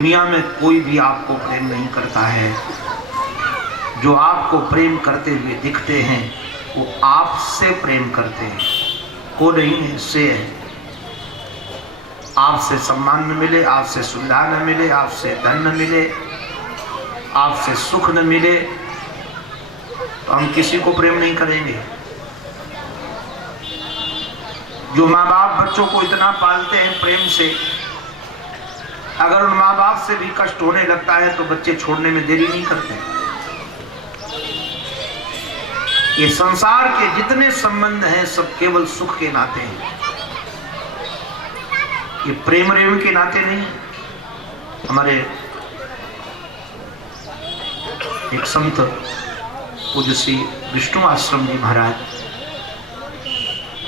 दुनिया में कोई भी आपको प्रेम नहीं करता है। जो आपको प्रेम करते हुए दिखते हैं वो आपसे प्रेम करते हैं, वो नहीं है, से है। आपसे सम्मान न मिले, आपसे सुविधा न मिले, आपसे धन न मिले, आपसे सुख न मिले तो हम किसी को प्रेम नहीं करेंगे। जो माँ बाप बच्चों को इतना पालते हैं प्रेम से, अगर उन माँ बाप से भी कष्ट होने लगता है तो बच्चे छोड़ने में देरी नहीं करते। ये संसार के जितने संबंध हैं सब केवल सुख के नाते हैं, ये प्रेम रेम के नाते नहीं। हमारे एक संत पूज्य श्री विष्णु आश्रम जी महाराज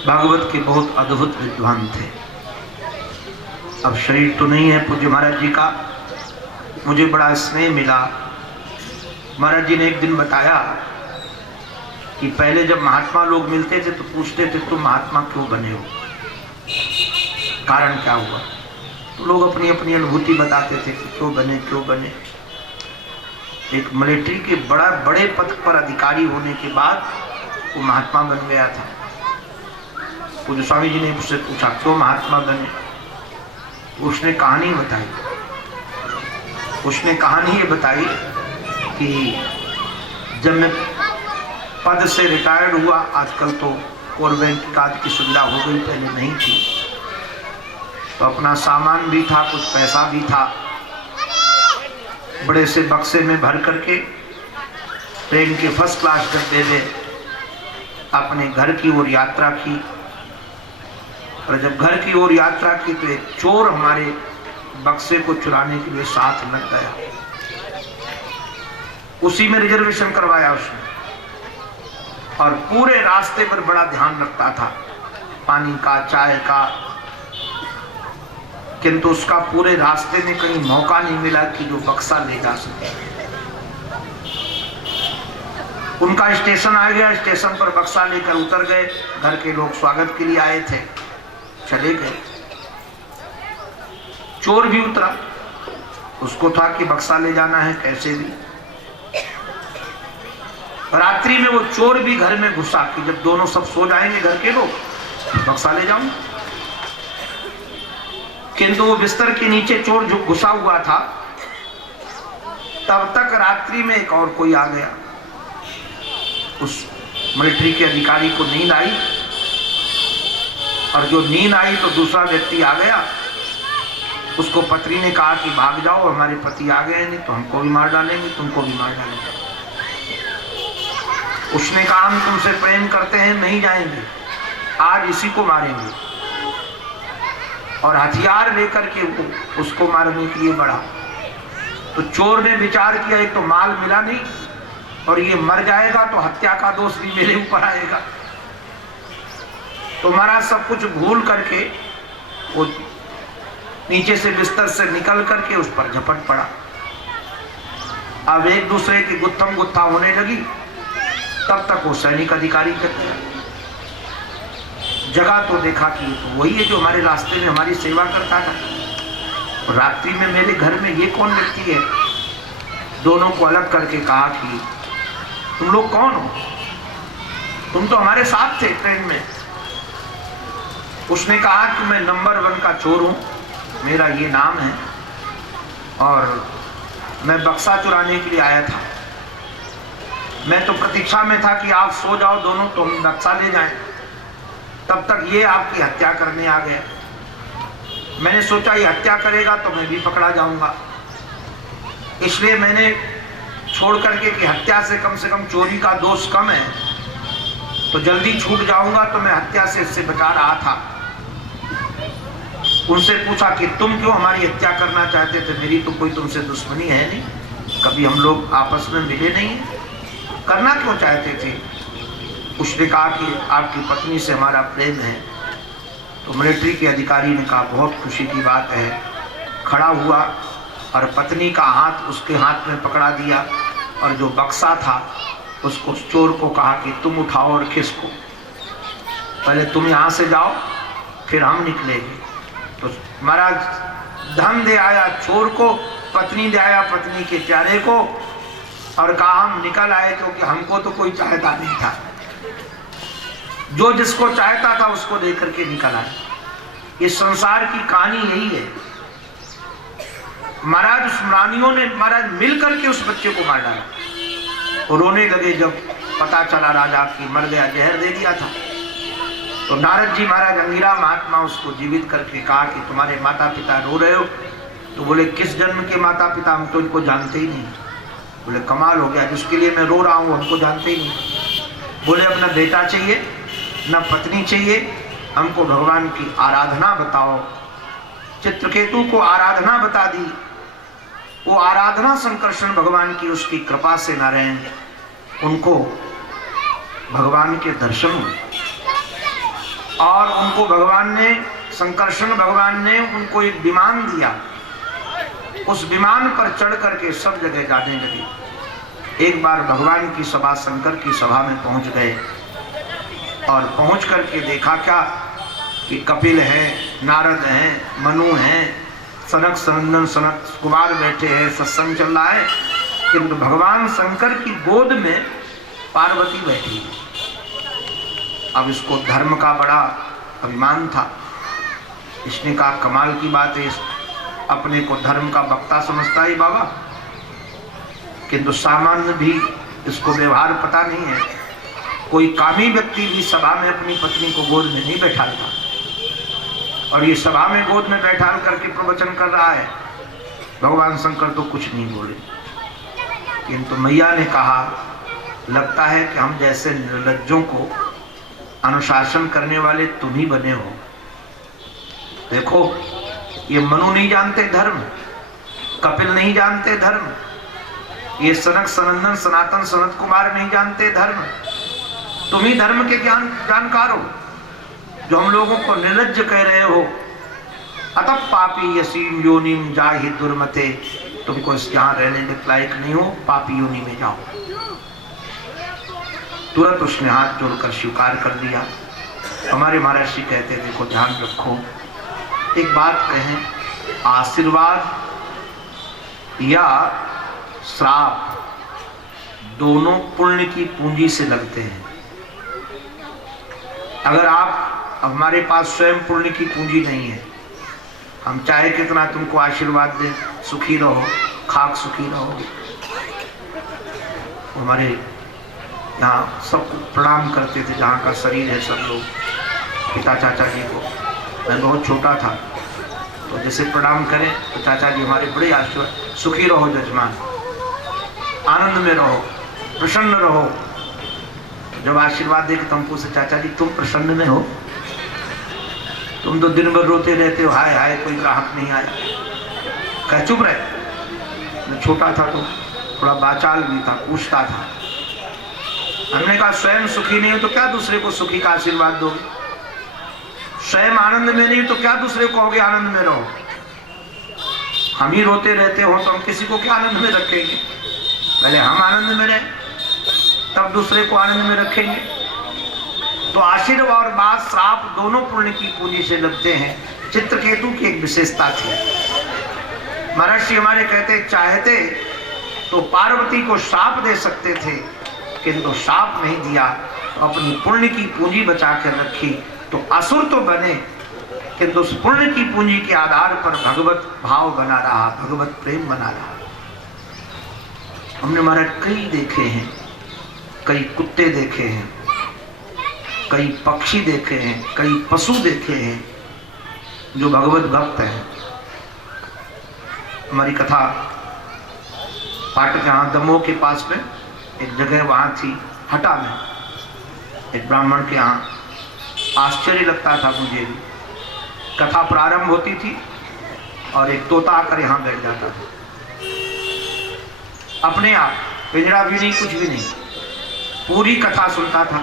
भागवत के बहुत अद्भुत विद्वान थे। अब शरीर तो नहीं है पूज्य महाराज जी का, मुझे बड़ा स्नेह मिला। महाराज जी ने एक दिन बताया कि पहले जब महात्मा लोग मिलते थे तो पूछते थे तुम महात्मा क्यों बने हो, कारण क्या हुआ। तो लोग अपनी अपनी अनुभूति बताते थे कि क्यों बने क्यों बने। एक मिलिट्री के बड़े पद पर अधिकारी होने के बाद वो महात्मा बन गया था। पूज्य स्वामी जी ने उससे पूछा क्यों महात्मा बने। उसने कहानी बताई। उसने कहानी ये बताई कि जब मैं पद से रिटायर्ड हुआ, आजकल तो कोर बैंक कार्ड की सुविधा हो गई, पहले नहीं थी, तो अपना सामान भी था, कुछ पैसा भी था, बड़े से बक्से में भर करके ट्रेन के फर्स्ट क्लास डब्बे में अपने घर की ओर यात्रा की। और जब घर की ओर यात्रा की तो एक चोर हमारे बक्से को चुराने के लिए साथ लग गया। उसी में रिजर्वेशन करवाया उसने और पूरे रास्ते पर बड़ा ध्यान रखता था, पानी का, चाय का, किंतु उसका पूरे रास्ते में कहीं मौका नहीं मिला कि जो बक्सा ले जा सके। उनका स्टेशन आ गया, स्टेशन पर बक्सा लेकर उतर गए। घर के लोग स्वागत के लिए आए थे, चले गए। चोर भी उतरा, उसको था कि बक्सा ले जाना है कैसे भी। रात्रि में वो चोर भी घर में घुसा कि जब दोनों सब सो जाएंगे घर के लोग, बक्सा ले जाऊं। किंतु वो बिस्तर के नीचे चोर जो घुसा हुआ था, तब तक रात्रि में एक और कोई आ गया। उस मिलिट्री के अधिकारी को नींद आई, और जो नींद आई तो दूसरा व्यक्ति आ गया। उसको पत्नी ने कहा कि भाग जाओ, हमारे पति आ गए, नहीं तो हमको भी मार डालेंगे, तुमको भी मार डालेंगे। उसने कहा हम तुमसे प्रेम करते हैं, नहीं जाएंगे, आज इसी को मारेंगे। और हथियार लेकर के उसको मारने के लिए बढ़ा। तो चोर ने विचार किया एक तो माल मिला नहीं, और ये मर जाएगा तो हत्या का दोष भी मेरे ऊपर आएगा। तो महाराज सब कुछ भूल करके वो नीचे से बिस्तर से निकल करके उस पर झपट पड़ा। अब एक दूसरे की गुत्थम गुत्था होने लगी। तब तक वो सैनिक अधिकारी कहते जगह तो देखा कि तो वही है जो हमारे रास्ते में हमारी सेवा करता था। तो रात्रि में मेरे घर में ये कौन व्यक्ति है। दोनों को अलग करके कहा कि तुम लोग कौन हो, तुम तो हमारे साथ थे ट्रेन में। उसने कहा कि मैं नंबर 1 का चोर हूं, मेरा ये नाम है, और मैं बक्सा चुराने के लिए आया था। मैं तो प्रतीक्षा में था कि आप सो जाओ दोनों तो हम बक्सा ले जाएं, तब तक ये आपकी हत्या करने आ गए। मैंने सोचा ये हत्या करेगा तो मैं भी पकड़ा जाऊंगा, इसलिए मैंने छोड़ करके कि हत्या से कम चोरी का दोष कम है, तो जल्दी छूट जाऊंगा, तो मैं हत्या से इससे बचा रहा था। उनसे पूछा कि तुम क्यों हमारी हत्या करना चाहते थे। मेरी तो कोई तुमसे दुश्मनी है नहीं, कभी हम लोग आपस में मिले नहीं, करना क्यों चाहते थे। उसने कहा कि आपकी पत्नी से हमारा प्रेम है। तो मिलिट्री के अधिकारी ने कहा बहुत खुशी की बात है। खड़ा हुआ और पत्नी का हाथ उसके हाथ में पकड़ा दिया, और जो बक्सा था उसको चोर को कहा कि तुम उठाओ और खिसको, पहले तुम यहाँ से जाओ फिर हम निकलेंगे। तो महाराज धन दे आया चोर को पत्नी ले आया पत्नी के प्यारे को और कहा हम निकल आए क्योंकि हमको तो कोई चाहता नहीं था। जो जिसको चाहता था उसको लेकर के निकल आए। इस संसार की कहानी यही है। महाराज उस रानियों ने महाराज मिलकर के उस बच्चे को मार डाला। वो रोने लगे जब पता चला राजा की मर गया, जहर दे दिया था। तो नारद जी महाराज अंगिरा महात्मा उसको जीवित करके कहा कि तुम्हारे माता पिता रो रहे हो। तो बोले किस जन्म के माता पिता, हम तो इनको जानते ही नहीं। बोले कमाल हो गया, जिसके लिए मैं रो रहा हूँ हमको जानते ही नहीं। बोले अपना बेटा चाहिए न पत्नी चाहिए, हमको भगवान की आराधना बताओ। चित्रकेतु को आराधना बता दी। वो आराधना संकर्षण भगवान की उसकी कृपा से नारायण उनको भगवान के दर्शन हुए और उनको भगवान ने संकर्षण भगवान ने उनको एक विमान दिया। उस विमान पर चढ़ करके सब जगह जाने लगे। एक बार भगवान की सभा शंकर की सभा में पहुंच गए और पहुंच करके देखा क्या कि कपिल है, नारद हैं, मनु हैं, सनक सनंदन सनक कुमार बैठे हैं, सत्संग चल रहा है। किंतु भगवान शंकर की गोद में पार्वती बैठी है। अब इसको धर्म का बड़ा अभिमान था। इसने कहा कमाल की बात है, अपने को धर्म का वक्ता समझता ही बाबा, किंतु सामान्य भी इसको व्यवहार पता नहीं है। कोई कामी व्यक्ति भी सभा में अपनी पत्नी को गोद में नहीं बैठाता और ये सभा में गोद में बैठा करके प्रवचन कर रहा है। भगवान शंकर तो कुछ नहीं बोले, किंतु मैया ने कहा लगता है कि हम जैसे निर्लज्जों को अनुशासन करने वाले तुम ही बने हो। देखो ये मनु नहीं जानते धर्म, कपिल नहीं जानते धर्म, ये सनक सनंदन सनातन सनत कुमार नहीं जानते धर्म। तुम ही धर्म के जानकार हो जो हम लोगों को निर्लज्ज कह रहे हो। अतः पापी यसीम योनिम जाहि दुर्मते, तुमको इस यहाँ रहने के लायक नहीं हो, पापी योनि में जाओ। तुरंत उसने हाथ जोड़कर स्वीकार कर दिया। हमारे महर्षि कहते देखो ध्यान रखो, एक बात कहें, आशीर्वाद या श्राप दोनों पुण्य की पूंजी से लगते हैं। अगर आप हमारे पास स्वयं पुण्य की पूंजी नहीं है, हम चाहे कितना तुमको आशीर्वाद दें, सुखी रहो, खाक सुखी रहो। हमारे यहाँ सबको प्रणाम करते थे, जहाँ का शरीर है सब लोग, पिता चाचा जी को। मैं बहुत छोटा था तो जैसे प्रणाम करें तो चाचा जी हमारे बड़े आशीर्वाद, सुखी रहो जजमान, आनंद में रहो, प्रसन्न रहो। जब आशीर्वाद दे तो हम पूछे चाचा जी तुम प्रसन्न में हो? तुम तो दिन भर रोते रहते हो, हाय हाय कोई ग्राहक नहीं आया। कह चुप रहे। मैं छोटा था तो थोड़ा बाचाल भी था, पूछता था। हमने कहा स्वयं सुखी नहीं हो तो क्या दूसरे को सुखी का आशीर्वाद दोगे? स्वयं आनंद में नहीं तो क्या दूसरे को कहोगे आनंद में रहो? हम ही रोते रहते हो तो हम किसी को क्या आनंद में रखेंगे? पहले हम आनंद में रहे तब दूसरे को आनंद में रखेंगे। तो आशीर्वाद और बात श्राप दोनों पुण्य की पूंजी से लगते हैं। चित्रकेतु की एक विशेषता थी। महर्षि हमारे कहते चाहते तो पार्वती को श्राप दे सकते थे, किंतु श्राप नहीं दिया, अपनी पुण्य की पूंजी बचा कर रखी। तो असुर तो बने किंतु उस पुण्य की पूंजी के आधार पर भगवत भाव बना रहा, भगवत प्रेम बना रहा। हमने महाराज कई देखे हैं, कई कुत्ते देखे हैं, कई पक्षी देखे हैं, कई पशु देखे हैं जो भगवत भक्त हैं। हमारी कथा पाटक यहाँ दमोह के पास में एक जगह वहाँ थी, हटा में, एक ब्राह्मण के यहाँ। आश्चर्य लगता था मुझे भी। कथा प्रारंभ होती थी और एक तोता आकर यहाँ बैठ जाता था, अपने आप, पिंजरा भी नहीं, कुछ भी नहीं, पूरी कथा सुनता था।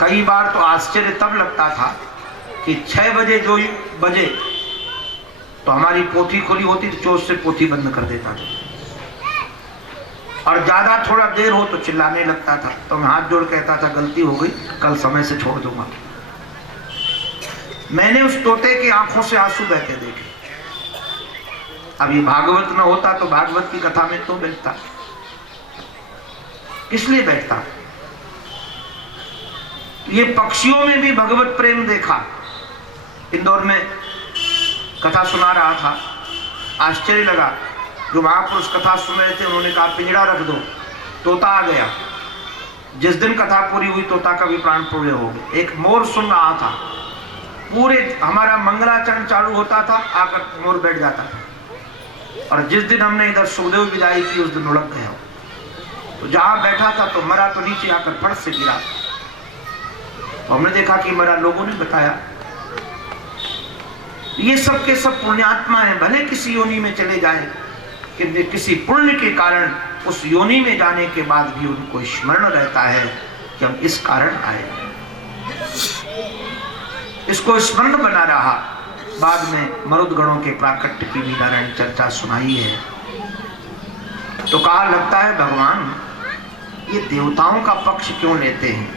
कई बार तो आश्चर्य तब लगता था कि 6 बजे जो बजे तो हमारी पोथी खुली होती तो चोट से पोथी बंद कर देता था, और ज्यादा थोड़ा देर हो तो चिल्लाने लगता था। तो मैं हाथ जोड़ कहता था गलती हो गई, कल समय से छोड़ दूंगा। मैंने उस तोते की आंखों से आंसू बहते देखे। अब ये भागवत न होता तो भागवत की कथा में तो बैठता, किस लिए बैठता? ये पक्षियों में भी भगवत प्रेम देखा। इंदौर में कथा सुना रहा था, आश्चर्य लगा। जो महापुरुष कथा सुन रहे थे उन्होंने कहा पिंजरा रख दो, तोता आ गया। जिस दिन कथा पूरी हुई तोता का भी प्राण पूरे हो गए। एक मोर सुन रहा था, पूरे हमारा मंगलाचरण चालू होता था, आकर मोर बैठ जाता था। और जिस दिन हमने इधर सुखदेव विदाई की उस दिन उड़क गया। तो जहां बैठा था तो मरा तो नीचे आकर फट से गिरा। तो हमने देखा कि मरा, लोगों ने बताया। ये सब के सब पुण्यात्मा है, भले किसी योनि में चले जाएं, कि किसी पुण्य के कारण उस योनि में जाने के बाद भी उनको स्मरण रहता है कि हम इस कारण आए। इसको स्मरण बना रहा। बाद में मरुदगणों के प्राकट्य की भी नारायण चर्चा सुनाई है। तो कहा लगता है भगवान ये देवताओं का पक्ष क्यों लेते हैं?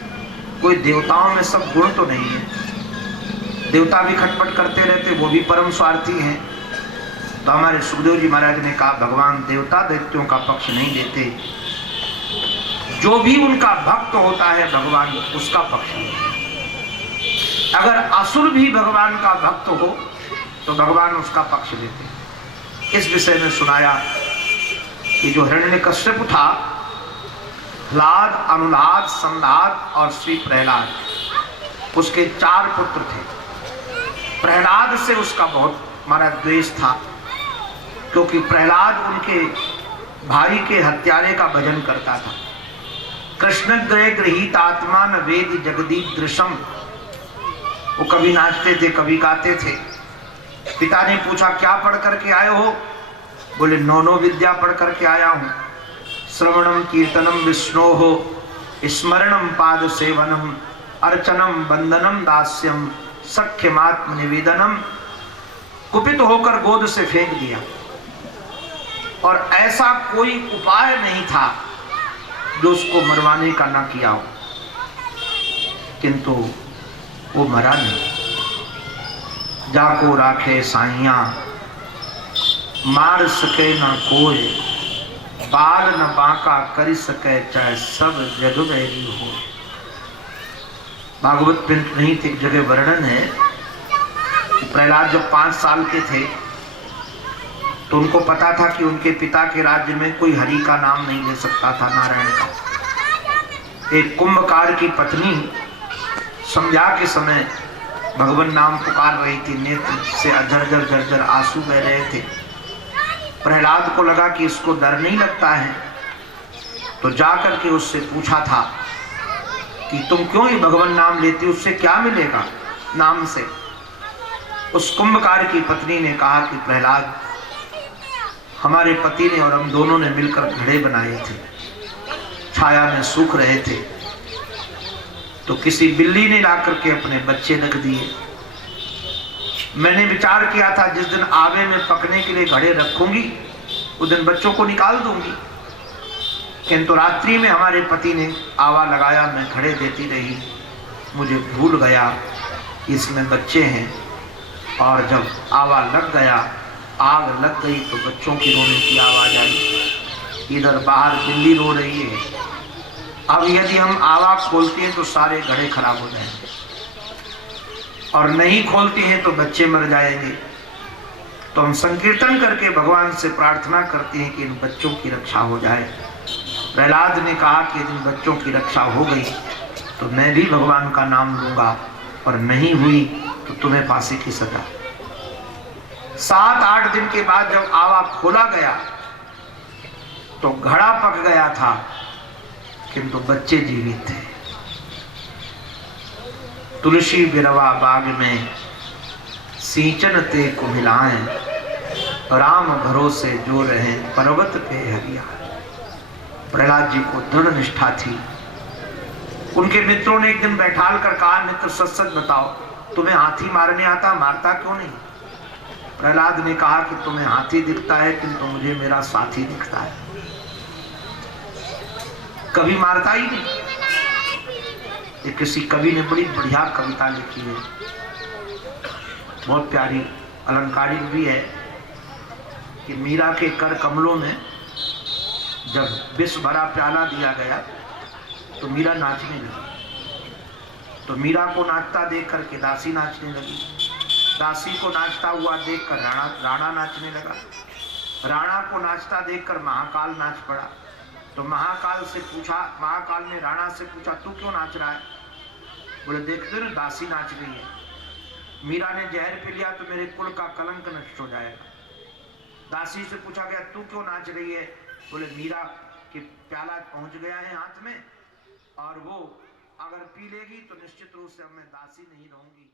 कोई देवताओं में सब गुण तो नहीं है। देवता भी खटपट करते रहते, वो भी परम स्वार्थी हैं। तो हमारे सुखदेव जी महाराज ने कहा भगवान देवता दैत्यों का पक्ष नहीं लेते, जो भी उनका भक्त होता है भगवान उसका पक्ष लेते। अगर असुर भी भगवान का भक्त हो तो भगवान उसका पक्ष लेते। इस विषय में सुनाया कि जो हिरण्यकश्यप था, ह्लाद, अनुलाद, संलाद और श्री प्रहलाद, उसके 4 पुत्र थे। प्रहलाद से उसका बहुत हमारा द्वेष था, क्योंकि प्रहलाद उनके भाई के हत्यारे का भजन करता था। कृष्ण ग्रह गृहीत आत्मा न वेद जगदीप दृशम, वो कभी नाचते थे कभी गाते थे। पिता ने पूछा क्या पढ़ करके आए हो? बोले 9 विद्या पढ़ करके आया हूं। श्रवणम कीर्तनम विष्णोः स्मरणम पाद सेवनम अर्चनम बंदनम दास्यम सख्यमात्म निवेदनम। कुपित होकर गोद से फेंक दिया। और ऐसा कोई उपाय नहीं था जो उसको मरवाने का ना किया हो, किंतु वो मरा नहीं। जाको राखे साइया मार सके ना कोई, बाल न बांका कर सके चाहे सब जग बैरी हो। भागवत प्रिंट नहीं थी, एक जगह वर्णन है कि प्रहलाद जब 5 साल के थे तो उनको पता था कि उनके पिता के राज्य में कोई हरि का नाम नहीं ले सकता था, नारायण का। एक कुंभकार की पत्नी संध्या के समय भगवान नाम पुकार रही थी, नेत्र से झरझर झरझर आंसू बह रहे थे। प्रहलाद को लगा कि इसको डर नहीं लगता है, तो जाकर के उससे पूछा था कि तुम क्यों ये भगवान नाम लेती, उससे क्या मिलेगा नाम से? उस कुंभकार की पत्नी ने कहा कि प्रहलाद, हमारे पति ने और हम दोनों ने मिलकर घड़े बनाए थे, छाया में सूख रहे थे, तो किसी बिल्ली ने लाकर के अपने बच्चे रख दिए। मैंने विचार किया था जिस दिन आवे में पकने के लिए घड़े रखूंगी उस दिन बच्चों को निकाल दूंगी, किंतु रात्रि में हमारे पति ने आवा लगाया, मैं घड़े देती रही, मुझे भूल गया इसमें बच्चे हैं। और जब आवा लग गया, आग लग गई, तो बच्चों की रोने की आवाज आई। इधर बाहर बिल्ली रो रही है। अब यदि हम आवा खोलते हैं तो सारे घड़े खराब हो जाएंगे, और नहीं खोलते हैं तो बच्चे मर जाएंगे। तो हम संकीर्तन करके भगवान से प्रार्थना करते हैं कि इन बच्चों की रक्षा हो जाए। प्रहलाद ने कहा कि यदि बच्चों की रक्षा हो गई तो मैं भी भगवान का नाम लूंगा, और नहीं हुई तो तुम्हें फांसी की सजा। 7-8 दिन के बाद जब आवा खोला गया तो घड़ा पक गया था, किंतु बच्चे जीवित थे। तुलसी बिरवा बाग में सींचन ते को मिलाएं, राम भरोसे जो रहे पर्वत पे हरिया। प्रहलाद जी को दृढ़ निष्ठा थी। उनके मित्रों ने एक दिन बैठाल कर कहा, मित्र सच सच बताओ, तुम्हें हाथी मारने आता, मारता क्यों नहीं? प्रहलाद ने कहा कि तुम्हें हाथी दिखता है किंतु मुझे मेरा साथी दिखता है, कभी मारता ही नहीं। ये किसी कवि ने बड़ी बढ़िया कविता लिखी है, बहुत प्यारी, अलंकारिक भी है। कि मीरा के कर कमलों में जब विष भरा प्याला दिया गया तो मीरा नाचने लगी। तो मीरा को नाचता देख करके दासी नाचने लगी, दासी को नाचता हुआ देखकर राणा नाचने लगा, राणा को नाचता देखकर महाकाल नाच पड़ा। तो महाकाल ने राणा से पूछा, तू क्यों नाच रहा है? बोले, देखते ना दासी नाच रही है, मीरा ने जहर पी लिया तो मेरे कुल का कलंक नष्ट हो जाएगा। दासी से पूछा गया, तू क्यों नाच रही है? बोले, मीरा के प्याला पहुंच गया है हाथ में और वो अगर पी लेगी तो निश्चित रूप से अब मैं दासी नहीं रहूंगी।